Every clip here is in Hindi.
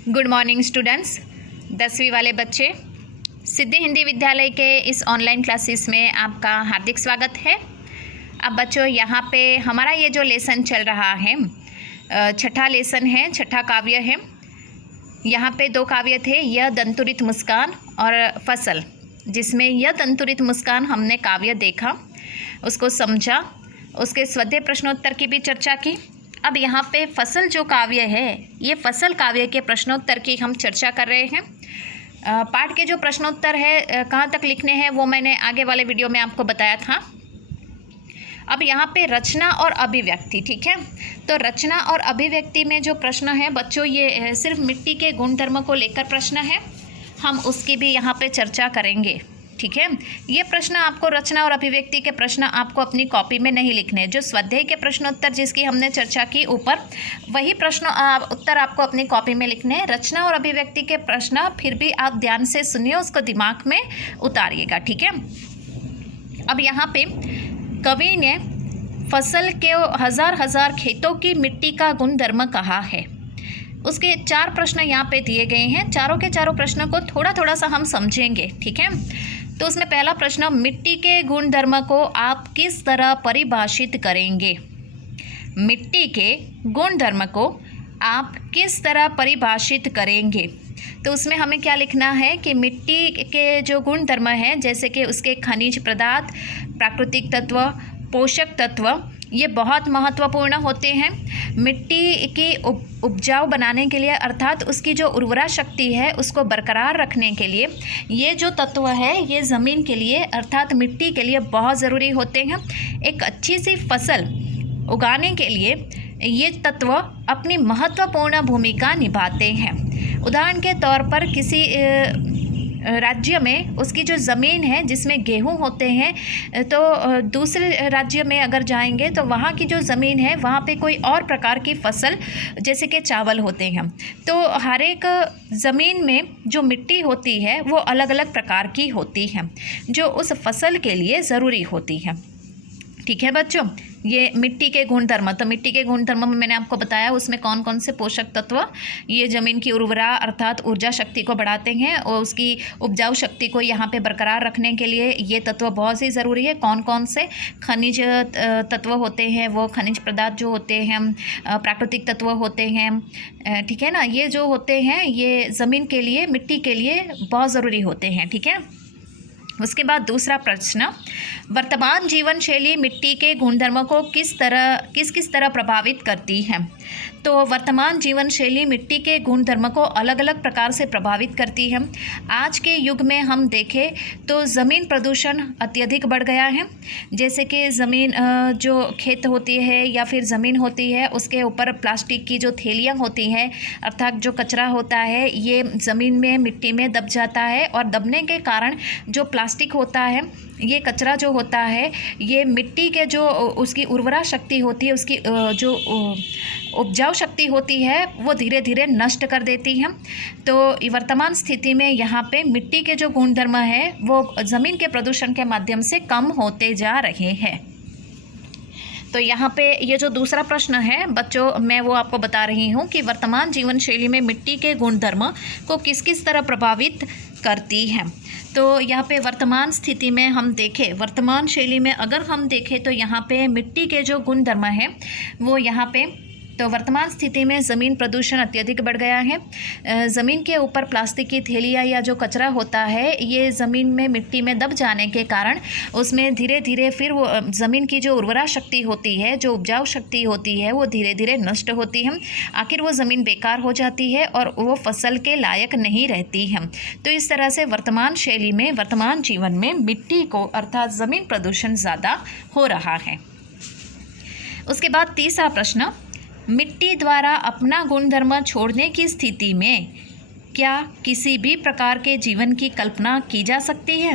Good morning students. 10वीं वाले बच्चे, सिद्धि हिंदी विद्यालय के इस ऑनलाइन क्लासेस में आपका हार्दिक स्वागत है। अब बच्चों, यहाँ पे हमारा ये जो लेसन चल रहा है, छठा लेसन है, छठा काव्य है। यहाँ पे दो काव्य थे, यह दंतुरित मुस्कान और फसल, जिसमें यह दंतुरित मुस्कान हमने काव्य देखा, उसको समझा, उसके स्वाध्याय प्रश्नोत्तर की भी चर्चा की। अब यहाँ पे फसल जो काव्य है, ये फसल काव्य के प्रश्नोत्तर की हम चर्चा कर रहे हैं। पाठ के जो प्रश्नोत्तर है कहाँ तक लिखने हैं वो मैंने आगे वाले वीडियो में आपको बताया था। अब यहाँ पे रचना और अभिव्यक्ति, ठीक है। तो रचना और अभिव्यक्ति में जो प्रश्न है बच्चों, ये सिर्फ मिट्टी के गुणधर्म को लेकर प्रश्न है, हम उसकी भी यहाँ पे चर्चा करेंगे, ठीक है। ये प्रश्न आपको, रचना और अभिव्यक्ति के प्रश्न आपको अपनी कॉपी में नहीं लिखने, जो स्वाध्याय के प्रश्नोत्तर जिसकी हमने चर्चा की ऊपर, वही प्रश्न उत्तर आपको अपनी कॉपी में लिखने। रचना और अभिव्यक्ति के प्रश्न फिर भी आप ध्यान से सुनिए, उसको दिमाग में उतारिएगा, ठीक है। अब यहाँ पे कवि ने फसल के हजार हजार खेतों की मिट्टी का गुणधर्म कहा है। उसके 4 प्रश्न यहाँ पे दिए गए हैं। चारों के चारों प्रश्नों को थोड़ा थोड़ा सा हम समझेंगे, ठीक है। तो उसमें पहला प्रश्न, मिट्टी के गुणधर्म को आप किस तरह परिभाषित करेंगे? मिट्टी के गुणधर्म को आप किस तरह परिभाषित करेंगे? तो उसमें हमें क्या लिखना है कि मिट्टी के जो गुणधर्म हैं, जैसे कि उसके खनिज पदार्थ, प्राकृतिक तत्व, पोषक तत्व, ये बहुत महत्वपूर्ण होते हैं। मिट्टी की उपजाऊ बनाने के लिए, अर्थात उसकी जो उर्वरा शक्ति है उसको बरकरार रखने के लिए, ये जो तत्व है ये ज़मीन के लिए अर्थात मिट्टी के लिए बहुत ज़रूरी होते हैं। एक अच्छी सी फसल उगाने के लिए ये तत्व अपनी महत्वपूर्ण भूमिका निभाते हैं। उदाहरण के तौर पर किसी राज्य में उसकी जो ज़मीन है जिसमें गेहूं होते हैं, तो दूसरे राज्य में अगर जाएंगे तो वहाँ की जो ज़मीन है वहाँ पे कोई और प्रकार की फसल जैसे कि चावल होते हैं। तो हर एक ज़मीन में जो मिट्टी होती है वो अलग अलग प्रकार की होती है, जो उस फसल के लिए ज़रूरी होती है, ठीक है बच्चों। ये मिट्टी के गुणधर्म, तो मिट्टी के गुणधर्म में मैंने आपको बताया उसमें कौन कौन से पोषक तत्व ये ज़मीन की उर्वरा अर्थात ऊर्जा शक्ति को बढ़ाते हैं और उसकी उपजाऊ शक्ति को यहाँ पे बरकरार रखने के लिए ये तत्व बहुत ही ज़रूरी है। कौन कौन से खनिज तत्व होते हैं, वो खनिज पदार्थ जो होते हैं, प्राकृतिक तत्व होते हैं, ठीक है ना, ये जो होते हैं ये ज़मीन के लिए, मिट्टी के लिए बहुत ज़रूरी होते हैं, ठीक है। उसके बाद दूसरा प्रश्न, वर्तमान जीवन शैली मिट्टी के गुणधर्मों को किस किस तरह प्रभावित करती है? तो वर्तमान जीवन शैली मिट्टी के गुणधर्म को अलग अलग प्रकार से प्रभावित करती है। आज के युग में हम देखें तो ज़मीन प्रदूषण अत्यधिक बढ़ गया है। जैसे कि ज़मीन जो खेत होती है या फिर ज़मीन होती है उसके ऊपर प्लास्टिक की जो थैलियाँ होती हैं अर्थात जो कचरा होता है, ये ज़मीन में, मिट्टी में दब जाता है और दबने के कारण जो प्लास्टिक होता है, ये कचरा जो होता है, ये मिट्टी के जो उसकी उर्वरा शक्ति होती है, उसकी जो उपजाऊ शक्ति होती है वो धीरे धीरे नष्ट कर देती है। तो वर्तमान स्थिति में यहाँ पे मिट्टी के जो गुणधर्म है वो ज़मीन के प्रदूषण के माध्यम से कम होते जा रहे हैं। तो यहाँ पे ये जो दूसरा प्रश्न है बच्चों, मैं वो आपको बता रही हूँ कि वर्तमान जीवन शैली में मिट्टी के गुणधर्म को किस किस तरह प्रभावित करती है। तो यहाँ पे वर्तमान स्थिति में हम देखें, वर्तमान शैली में अगर हम देखें तो यहाँ पे मिट्टी के जो गुणधर्म है वो यहाँ पे, तो वर्तमान स्थिति में ज़मीन प्रदूषण अत्यधिक बढ़ गया है। ज़मीन के ऊपर प्लास्टिक की थैलियाँ या जो कचरा होता है ये ज़मीन में, मिट्टी में दब जाने के कारण उसमें धीरे धीरे फिर वो ज़मीन की जो उर्वरा शक्ति होती है, जो उपजाऊ शक्ति होती है, वो धीरे धीरे नष्ट होती है। आखिर वो ज़मीन बेकार हो जाती है और वो फसल के लायक नहीं रहती है। तो इस तरह से वर्तमान शैली में, वर्तमान जीवन में मिट्टी को अर्थात ज़मीन प्रदूषण ज़्यादा हो रहा है। उसके बाद तीसरा प्रश्न, मिट्टी द्वारा अपना गुणधर्म छोड़ने की स्थिति में क्या किसी भी प्रकार के जीवन की कल्पना की जा सकती है?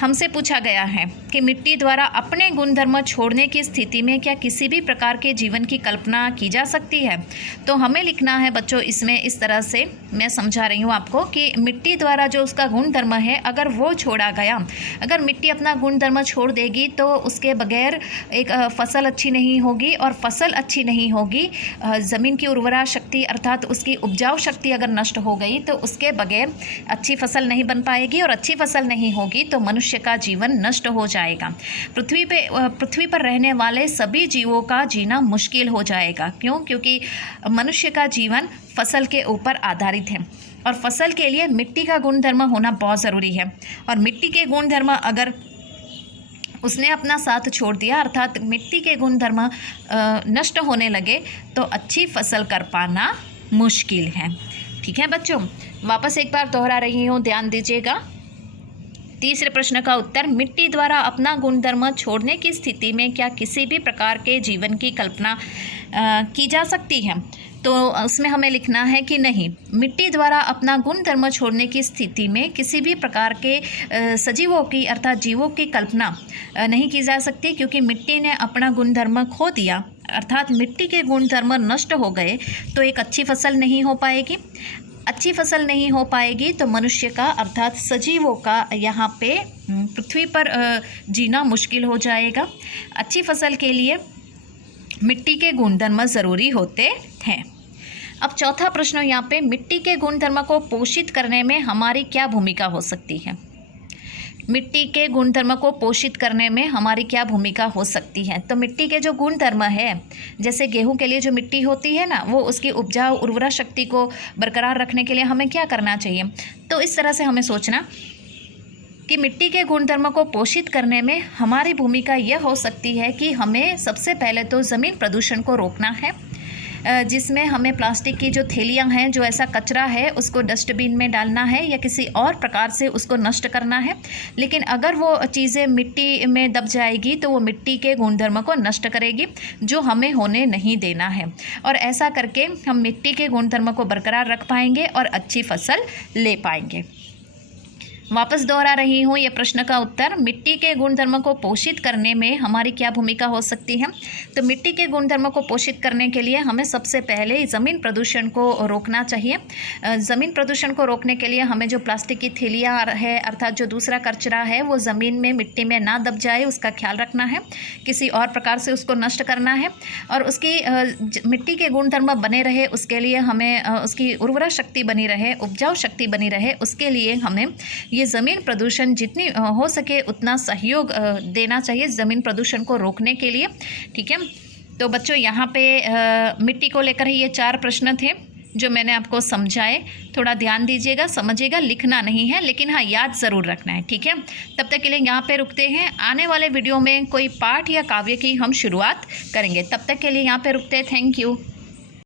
हमसे पूछा गया है कि मिट्टी द्वारा अपने गुणधर्म छोड़ने की स्थिति में क्या किसी भी प्रकार के जीवन की कल्पना की जा सकती है। तो हमें लिखना है बच्चों इसमें इस तरह से, मैं समझा रही हूँ आपको कि मिट्टी द्वारा जो उसका गुणधर्म है अगर वो छोड़ा गया, अगर मिट्टी अपना गुणधर्म छोड़ देगी तो उसके बगैर एक फसल अच्छी नहीं होगी, और फसल अच्छी नहीं होगी, ज़मीन की उर्वरा शक्ति अर्थात उसकी उपजाऊ शक्ति अगर नष्ट हो गई तो उसके बगैर अच्छी फसल नहीं बन पाएगी, और अच्छी फसल नहीं होगी तो मनुष्य का जीवन नष्ट हो जाएगा। पृथ्वी पर रहने वाले सभी जीवों का जीना मुश्किल हो जाएगा। क्यों? क्योंकि मनुष्य का जीवन फसल के ऊपर आधारित है, और फसल के लिए मिट्टी का गुणधर्म होना बहुत ज़रूरी है। और मिट्टी के गुणधर्म अगर उसने अपना साथ छोड़ दिया, अर्थात मिट्टी के गुणधर्म नष्ट होने लगे, तो अच्छी फसल कर पाना मुश्किल है। ठीक है बच्चों, वापस एक बार दोहरा रही हूँ, ध्यान दीजिएगा। तीसरे प्रश्न का उत्तर, मिट्टी द्वारा अपना गुणधर्म छोड़ने की स्थिति में क्या किसी भी प्रकार के जीवन की कल्पना की जा सकती है। तो उसमें हमें लिखना है कि नहीं, मिट्टी द्वारा अपना गुणधर्म छोड़ने की स्थिति में किसी भी प्रकार के सजीवों की अर्थात जीवों की कल्पना नहीं की जा सकती, क्योंकि मिट्टी ने अपना गुणधर्म खो दिया, अर्थात मिट्टी के गुणधर्म नष्ट हो गए तो एक अच्छी फसल नहीं हो पाएगी। अच्छी फसल नहीं हो पाएगी तो मनुष्य का अर्थात सजीवों का यहाँ पे पृथ्वी पर जीना मुश्किल हो जाएगा। अच्छी फसल के लिए मिट्टी के गुणधर्म ज़रूरी होते हैं। अब चौथा प्रश्न यहाँ पे, मिट्टी के गुणधर्म को पोषित करने में हमारी क्या भूमिका हो सकती है। मिट्टी के गुणधर्म को पोषित करने में हमारी क्या भूमिका हो सकती है। तो मिट्टी के जो गुणधर्म है, जैसे गेहूं के लिए जो मिट्टी होती है ना, वो उसकी उपजाऊ उर्वरा शक्ति को बरकरार रखने के लिए हमें क्या करना चाहिए। तो इस तरह से हमें सोचना कि मिट्टी के गुणधर्म को पोषित करने में हमारी भूमिका यह हो सकती है कि हमें सबसे पहले तो ज़मीन प्रदूषण को रोकना है, जिसमें हमें प्लास्टिक की जो थैलियाँ हैं, जो ऐसा कचरा है, उसको डस्टबिन में डालना है या किसी और प्रकार से उसको नष्ट करना है। लेकिन अगर वो चीज़ें मिट्टी में दब जाएगी तो वो मिट्टी के गुणधर्म को नष्ट करेगी, जो हमें होने नहीं देना है। और ऐसा करके हम मिट्टी के गुणधर्म को बरकरार रख पाएंगे और अच्छी फसल ले पाएंगे। वापस दोहरा रही हूँ ये प्रश्न का उत्तर, मिट्टी के गुणधर्म को पोषित करने में हमारी क्या भूमिका हो सकती है। तो मिट्टी के गुणधर्म को पोषित करने के लिए हमें सबसे पहले ज़मीन प्रदूषण को रोकना चाहिए। ज़मीन प्रदूषण को रोकने के लिए हमें जो प्लास्टिक की थैलियाँ है अर्थात जो दूसरा कचरा है वो ज़मीन में मिट्टी में ना दब जाए, उसका ख्याल रखना है, किसी और प्रकार से उसको नष्ट करना है। और उसकी मिट्टी के गुणधर्म बने रहे उसके लिए हमें उसकी उर्वरा शक्ति बनी रहे, उपजाऊ शक्ति बनी रहे, उसके लिए हमें ये ज़मीन प्रदूषण जितनी हो सके उतना सहयोग देना चाहिए ज़मीन प्रदूषण को रोकने के लिए। ठीक है, तो बच्चों यहाँ पे मिट्टी को लेकर ही ये 4 प्रश्न थे जो मैंने आपको समझाए। थोड़ा ध्यान दीजिएगा, समझिएगा, लिखना नहीं है लेकिन हाँ याद ज़रूर रखना है। ठीक है, तब तक के लिए यहाँ पे रुकते हैं। आने वाले वीडियो में कोई पाठ या काव्य की हम शुरुआत करेंगे। तब तक के लिए यहाँ पे रुकते हैं। Thank you.